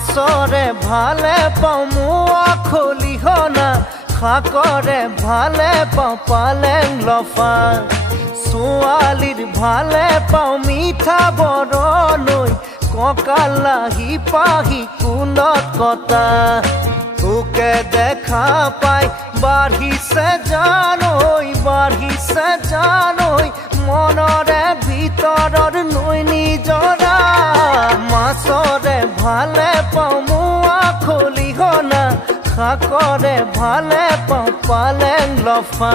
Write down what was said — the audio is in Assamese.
মাছৰে ভালে পাওঁ মোৱা খলিহনা শাকৰে ভালে পাওঁ পালেং লফা ছোৱালীৰ ভালে পাওঁ মিঠা বৰণৈ কঁকালাহি পাহি কুলত কটা তোকে দেখা পাই বাঢ়িছে জানৈ মনৰে ভিতৰৰ নৈ নিজৰা মাছৰে ভালে পাওঁ মোৱা খলিহনা শাকৰে ভালে পাওঁ পালেং লফা